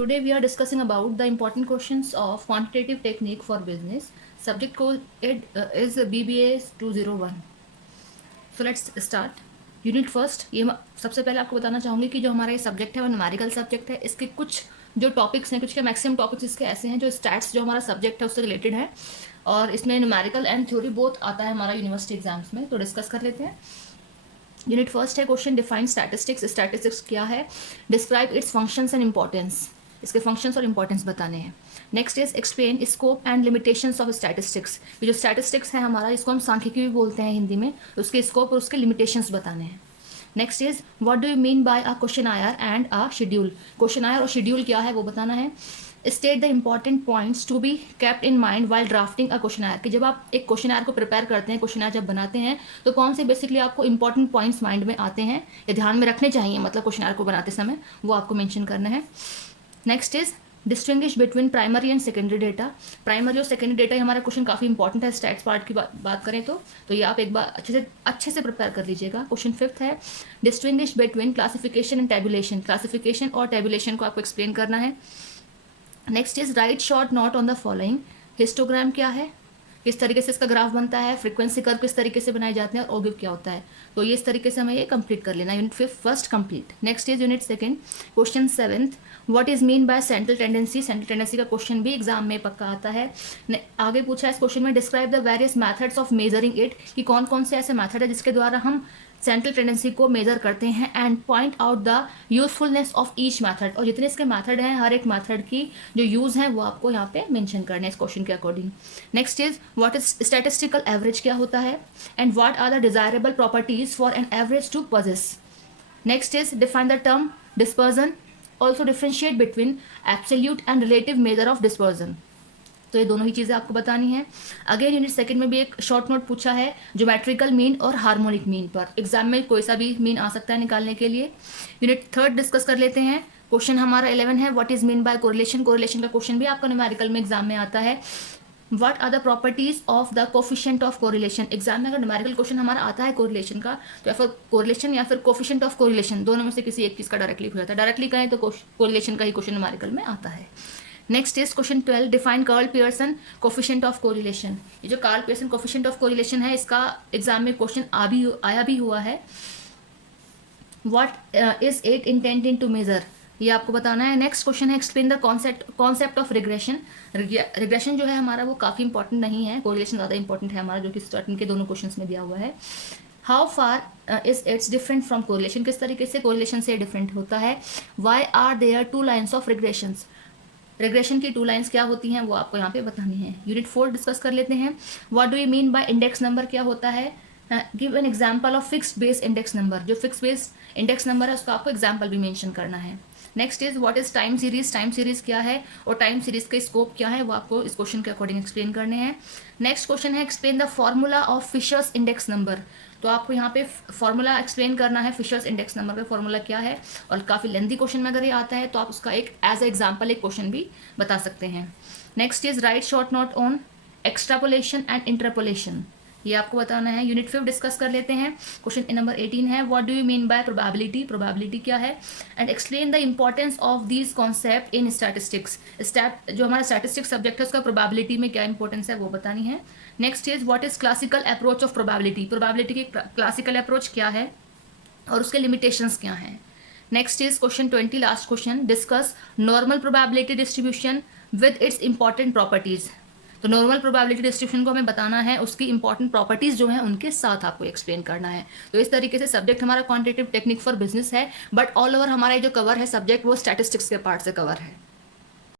Today we are discussing about the important questions of quantitative technique for business. Subject code is BBA 201. So let's start. Unit first, ये सबसे पहले आपको बताना चाहूँगी कि जो हमारा ये सब्जेक्ट है वो न्यूमेरिकल सब्जेक्ट है. इसके कुछ जो टॉपिक्स हैं, कुछ के मैक्सिमम टॉपिक्स इसके ऐसे हैं जो स्टैट्स जो हमारा सब्जेक्ट है उससे रिलेटेड है, और इसमें न्यूमेरिकल एंड थ्योरी बोथ आता है हमारा यूनिवर्सिटी एग्जाम्स में. तो डिस्कस कर लेते हैं. यूनिट फर्स्ट है क्वेश्चन डिफाइन स्टैटिस्टिक्स. स्टैटिस्टिक्स क्या है? Describe it's functions and importance. इसके फंक्शंस और इंपॉर्टेंस बताने हैं. Next is explain scope and limitations of statistics. ये जो स्टैटिस्टिक्स है हमारा, इसको हम सांख्यिकी भी बोलते हैं हिंदी में, तो उसके स्कोप और उसके लिमिटेशंस बताने हैं. Next is what do you mean by a questionnaire and a schedule. Questionnaire और शेड्यूल क्या है वो बताना है. State the important points to be kept in mind while drafting a questionnaire. कि जब आप एक क्वेश्चनायर को प्रिपेयर करते हैं, क्वेश्चनायर जब बनाते हैं, तो कौन से बेसिकली आपको इंपॉर्टेंट पॉइंट्स माइंड में आते हैं या ध्यान में रखने चाहिए, मतलब क्वेश्चनायर को बनाते समय वो आपको मेंशन करना है. Next is distinguish between primary and secondary data. Primary और सेकेंडरी डेटा हमारा क्वेश्चन काफ़ी इंपॉर्टेंट है स्टैट्स पार्ट की बात करें तो ये आप एक बार अच्छे से प्रिपेयर कर लीजिएगा. क्वेश्चन फिफ्थ है distinguish between classification and tabulation. Classification और टेबुलेशन को आपको एक्सप्लेन करना है. Next is right short note on the following. Histogram क्या है, किस तरीके से इसका ग्राफ बनता है, फ्रीक्वेंसी कर्व किस तरीके से बनाए जाते हैं, और ओगिव क्या होता है. तो ये इस तरीके से हमें ये कंप्लीट कर लेना. Unit first complete. Next is unit second question seventh what is mean by central tendency. Central tendency का क्वेश्चन भी एग्जाम में पक्का आता है. आगे पूछा है इस क्वेश्चन में describe the various methods of measuring it, कि कौन कौन से ऐसे मैथड है जिसके द्वारा हम सेंट्रल टेंडेंसी को मेजर करते हैं, and point out the usefulness of each method. और जितने इसके मैथड हैं, हर एक मैथड की जो यूज़ है वो आपको यहाँ पे मेंशन करना है इस क्वेश्चन के according. Next is what is statistical average क्या होता है, and what are the desirable properties for an average to possess. Next is define the term dispersion. Also differentiate between absolute and relative measure of dispersion. तो ये दोनों ही चीज़ें आपको बतानी है. अगेन यूनिट सेकंड में भी एक शॉर्ट नोट पूछा है ज्योमेट्रिकल मीन और हार्मोनिक मीन पर. एग्जाम में कोई सा भी मीन आ सकता है निकालने के लिए. यूनिट थर्ड डिस्कस कर लेते हैं. क्वेश्चन हमारा 11 है what is mean by correlation. Correlation का क्वेश्चन भी आपका न्यूमेरिकल में एग्जाम में आता है. What are the properties of the coefficient of correlation. Exam में अगर न्यूमेरिकल क्वेश्चन हमारा आता है कोरिलेशन का, तो या फिर कोरिलेशन या फिर कोफिशिएंट ऑफ कोरिलेशन, दोनों में से किसी एक चीज़ का डायरेक्टली हो जाता है. डायरेक्टली कहें तो कोरिलेशन का ही क्वेश्चन न्यूमेरिकल में आता है. Next is question 12 define Karl Pearson coefficient of correlation. ये जो Karl Pearson coefficient of correlation है, इसका एग्जाम में क्वेश्चन आया भी हुआ है. What is it intended to measure, ये आपको बताना है. नेक्स्ट क्वेश्चन है explain the concept of regression. Regression जो है हमारा वो काफ़ी इंपॉर्टेंट नहीं है, कोरिलेशन ज़्यादा इंपॉर्टेंट है हमारा, जो कि स्टार्टिंग के दोनों क्वेश्चंस में दिया हुआ है. How far is its different from correlation, किस तरीके से कोरिलेशन से डिफरेंट होता है. Why are there two lines of regressions. Regression की 2 लाइन्स क्या होती हैं वो आपको यहाँ पे बतानी है. यूनिट 4 डिस्कस कर लेते हैं. What do you mean bye index number क्या होता है. Give an example of fixed base index number. जो फिक्स बेस इंडेक्स नंबर है उसका आपको एग्जाम्पल भी मेंशन करना है. Next is what is time series. Time series क्या है और टाइम सीरीज का स्कोप क्या है वो आपको इस क्वेश्चन के अकॉर्डिंग एक्सप्लेन करने हैं. नेक्स्ट क्वेश्चन है explain the formula of Fisher's index number. तो आपको यहाँ पे फॉर्मूला एक्सप्लेन करना है फिशर्स इंडेक्स नंबर का फॉर्मूला क्या है, और काफ़ी लेंथी क्वेश्चन में अगर ये आता है तो आप उसका एक एज एग्जाम्पल एक क्वेश्चन भी बता सकते हैं. Next is right short note on extrapolation and interpolation. ये आपको बताना है. यूनिट 5 डिस्कस कर लेते हैं. क्वेश्चन नंबर 18 है what do you mean bye probability. Probability क्या है, and explain the importance of these concept in statistics. जो हमारा स्टैटिस्टिक्स सब्जेक्ट है उसका प्रोबेबिलिटी में क्या इंपॉर्टेंस है वो बतानी है. Next is what is classical approach of probability. Probability की क्लासिकल अप्रोच क्या है और उसके लिमिटेशंस क्या हैं. Next is question 20 last question discuss normal probability distribution with its important properties. तो नॉर्मल प्रोबेबिलिटी डिस्ट्रीब्यूशन को हमें बताना है, उसकी इंपॉर्टेंट प्रॉपर्टीज जो हैं उनके साथ आपको एक्सप्लेन करना है. तो इस तरीके से सब्जेक्ट हमारा क्वांटिटेटिव टेक्निक फॉर बिजनेस है, बट ऑल ओवर हमारा जो कवर है सब्जेक्ट वो स्टैटिस्टिक्स के पार्ट से कवर है.